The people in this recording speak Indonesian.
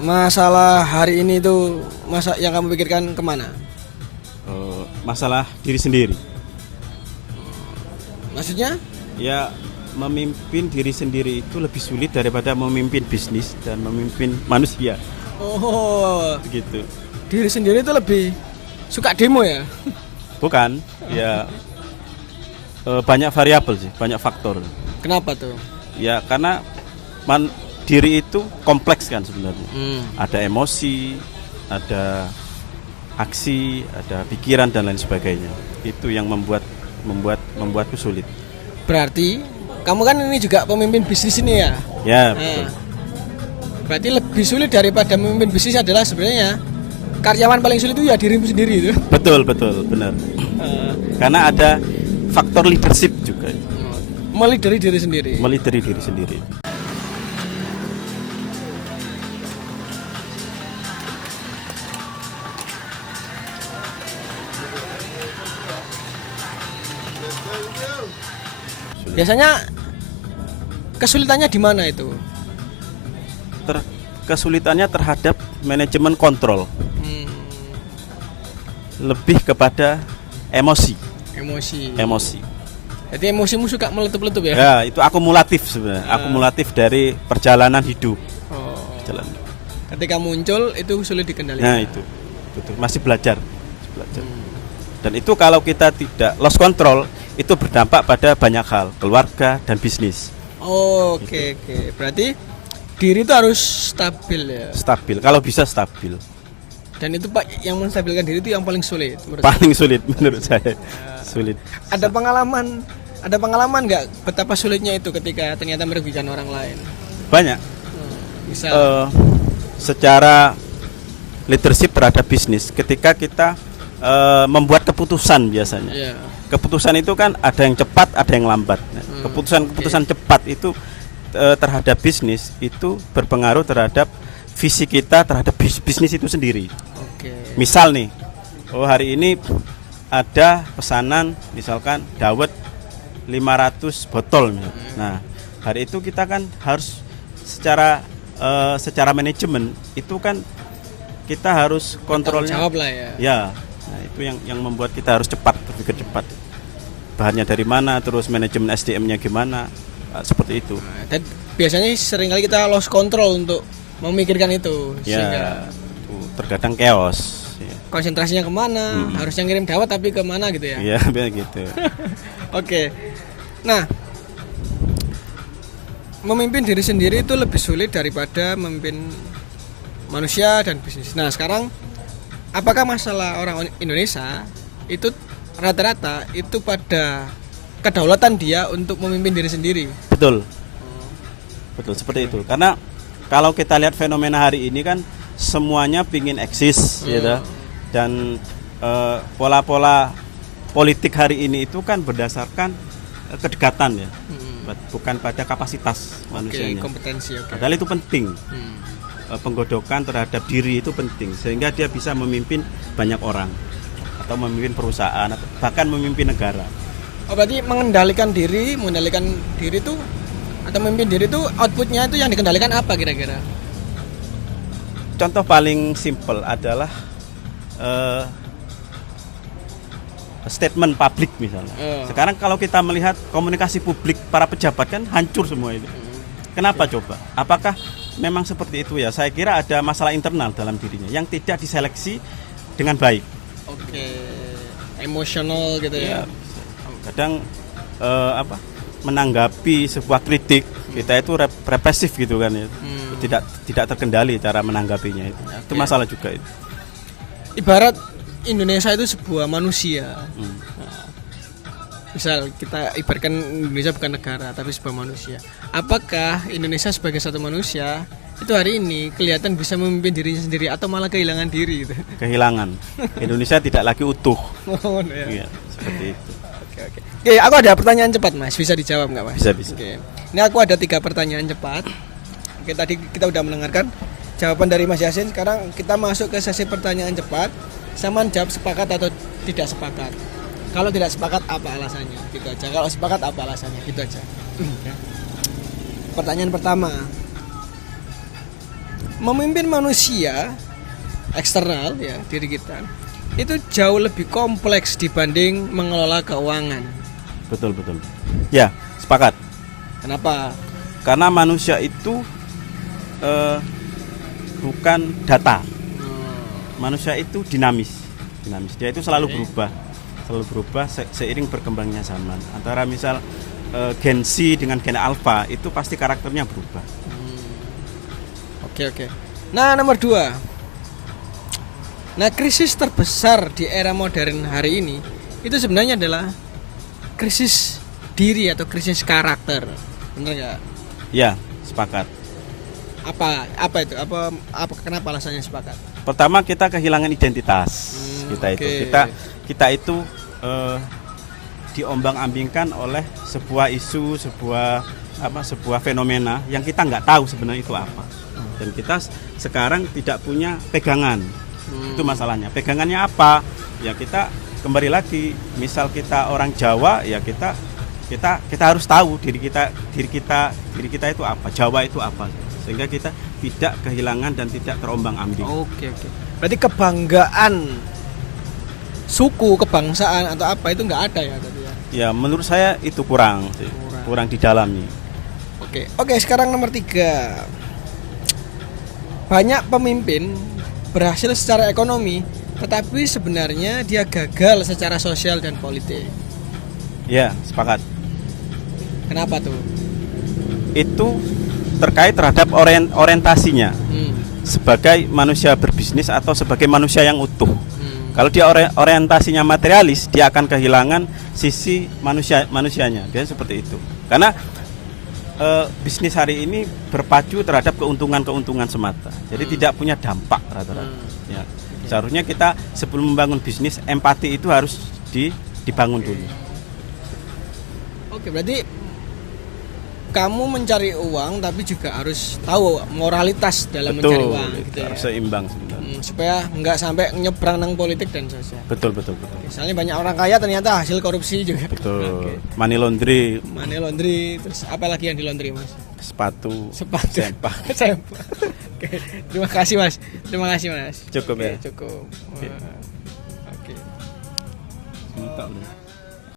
masalah hari ini tuh yang kamu pikirkan kemana? Masalah diri sendiri. Maksudnya? Ya, memimpin diri sendiri itu lebih sulit daripada memimpin bisnis dan memimpin manusia. Oh, Begitu. diri sendiri itu lebih suka demo ya? Bukan, ya banyak variabel sih, banyak faktor. Kenapa tuh? Ya karena diri itu kompleks kan sebenarnya. Ada emosi, ada aksi, ada pikiran dan lain sebagainya. Itu yang membuatku sulit. Berarti kamu kan ini juga pemimpin bisnis ini ya? Ya, betul. Berarti lebih sulit daripada memimpin bisnis adalah sebenarnya karyawan paling sulit itu ya dirimu sendiri itu. Betul, benar. Karena ada faktor leadership juga. Melideri diri sendiri. Melideri diri sendiri. Biasanya kesulitannya di mana itu? Kesulitannya terhadap manajemen kontrol. Lebih kepada emosi. Jadi emosimu suka meletup-letup ya? Ya, itu akumulatif sebenarnya. Akumulatif dari perjalanan hidup. Ketika muncul itu sulit dikendalikan. Nah, itu. Betul. Masih belajar. Dan itu kalau kita tidak lost control, itu berdampak pada banyak hal, keluarga dan bisnis. Oke. Berarti diri itu harus stabil ya. Stabil, kalau bisa stabil. Dan itu Pak, yang menstabilkan diri itu yang paling sulit Sulit menurut saya. Sulit. Ada pengalaman nggak betapa sulitnya itu ketika ternyata merugikan orang lain? Banyak. Misal secara leadership terhadap bisnis, ketika kita membuat keputusan biasanya. Yeah. Keputusan itu kan ada yang cepat, ada yang lambat. Keputusan cepat itu terhadap bisnis itu berpengaruh terhadap visi kita terhadap bisnis itu sendiri. Misal nih, hari ini ada pesanan misalkan dawet 500 botol. Nah, hari itu kita kan harus secara manajemen itu kan kita harus kontrolnya. Jawab lah ya. Ya, nah itu yang membuat kita harus berpikir cepat. Bahannya dari mana, terus manajemen SDM-nya gimana, seperti itu. Dan biasanya seringkali kita lost control untuk memikirkan itu, sehingga terkadang chaos. Konsentrasinya kemana? Harusnya ngirim dawet tapi kemana gitu ya? Iya, begitu. Oke. Nah, memimpin diri sendiri itu lebih sulit daripada memimpin manusia dan bisnis. Nah, sekarang apakah masalah orang Indonesia itu rata-rata itu pada kedaulatan dia untuk memimpin diri sendiri? Betul. Betul, seperti itu. Karena kalau kita lihat fenomena hari ini kan semuanya pingin eksis, gitu. Dan pola-pola politik hari ini itu kan berdasarkan kedekatan ya, bukan pada kapasitas manusianya. Kompetensi. Padahal itu penting. Penggodokan terhadap diri itu penting, sehingga dia bisa memimpin banyak orang atau memimpin perusahaan atau bahkan memimpin negara. Berarti mengendalikan diri itu atau memimpin diri itu outputnya itu yang dikendalikan apa kira-kira? Contoh paling simpel adalah statement publik misalnya. Sekarang kalau kita melihat komunikasi publik para pejabat kan hancur semua itu. Kenapa coba? Apakah memang seperti itu ya? Saya kira ada masalah internal dalam dirinya yang tidak diseleksi dengan baik. Emosional gitu ya. Kadang menanggapi sebuah kritik kita itu represif gitu kan ya. Tidak terkendali cara menanggapinya itu. Itu masalah juga itu. Ibarat Indonesia itu sebuah manusia. Misal kita ibaratkan Indonesia bukan negara tapi sebuah manusia. Apakah Indonesia sebagai satu manusia itu hari ini kelihatan bisa memimpin dirinya sendiri atau malah kehilangan diri gitu? Kehilangan. Indonesia tidak lagi utuh. Iya, seperti itu. Oke, aku ada pertanyaan cepat Mas, bisa dijawab nggak Mas? Bisa. Ini aku ada 3 pertanyaan cepat. Oke, tadi kita udah mendengarkan jawaban dari Mas Yasin. Sekarang kita masuk ke sesi pertanyaan cepat. Saman jawab sepakat atau tidak sepakat. Kalau tidak sepakat apa alasannya? Gitu aja. Kalau sepakat apa alasannya? Gitu aja. Pertanyaan pertama. memimpin manusia eksternal ya diri kita itu jauh lebih kompleks dibanding mengelola keuangan. Betul. Ya, sepakat. Kenapa? Karena manusia itu bukan data. Manusia itu dinamis. Dia itu selalu berubah seiring berkembangnya zaman. Antara misal gen C dengan gen alpha itu pasti karakternya berubah. Oke. Nah, nomor 2. Nah, krisis terbesar di era modern hari ini itu sebenarnya adalah krisis diri atau krisis karakter. Benar nggak? Ya, sepakat. Apa itu? Apa kenapa alasannya sepakat? Pertama, kita kehilangan identitas. Kita itu diombang-ambingkan oleh sebuah isu, sebuah fenomena yang kita nggak tahu sebenarnya itu apa. Dan kita sekarang tidak punya pegangan. Itu masalahnya. Pegangannya apa? Ya kita kembali lagi. Misal kita orang Jawa, ya kita harus tahu diri kita itu apa, Jawa itu apa. Sehingga kita tidak kehilangan dan tidak terombang-ambing. Oke. Berarti kebanggaan suku, kebangsaan atau apa itu nggak ada ya tadi ya? Ya, menurut saya itu kurang didalami. Oke, sekarang nomor 3. Banyak pemimpin berhasil secara ekonomi, tetapi sebenarnya dia gagal secara sosial dan politik. Ya, sepakat. Kenapa tuh? Itu terkait terhadap orientasinya sebagai manusia berbisnis atau sebagai manusia yang utuh. Kalau dia orientasinya materialis, dia akan kehilangan sisi manusianya. Dia seperti itu. Karena bisnis hari ini berpacu terhadap keuntungan semata. Jadi tidak punya dampak rata-rata. Ya. Seharusnya kita sebelum membangun bisnis, empati itu harus dibangun dulu. Oke, berarti kamu mencari uang tapi juga harus tahu moralitas dalam mencari uang gitu ya. Harus seimbang sebenarnya. Supaya nggak sampai nyebrang nang politik dan sosial. Betul. Misalnya banyak orang kaya ternyata hasil korupsi juga. Betul. Money laundry, terus apa lagi yang di laundry, Mas? sepatu. Sempak. Oke. Terima kasih, Mas. Cukup ya. Cukup. Oke. Oke.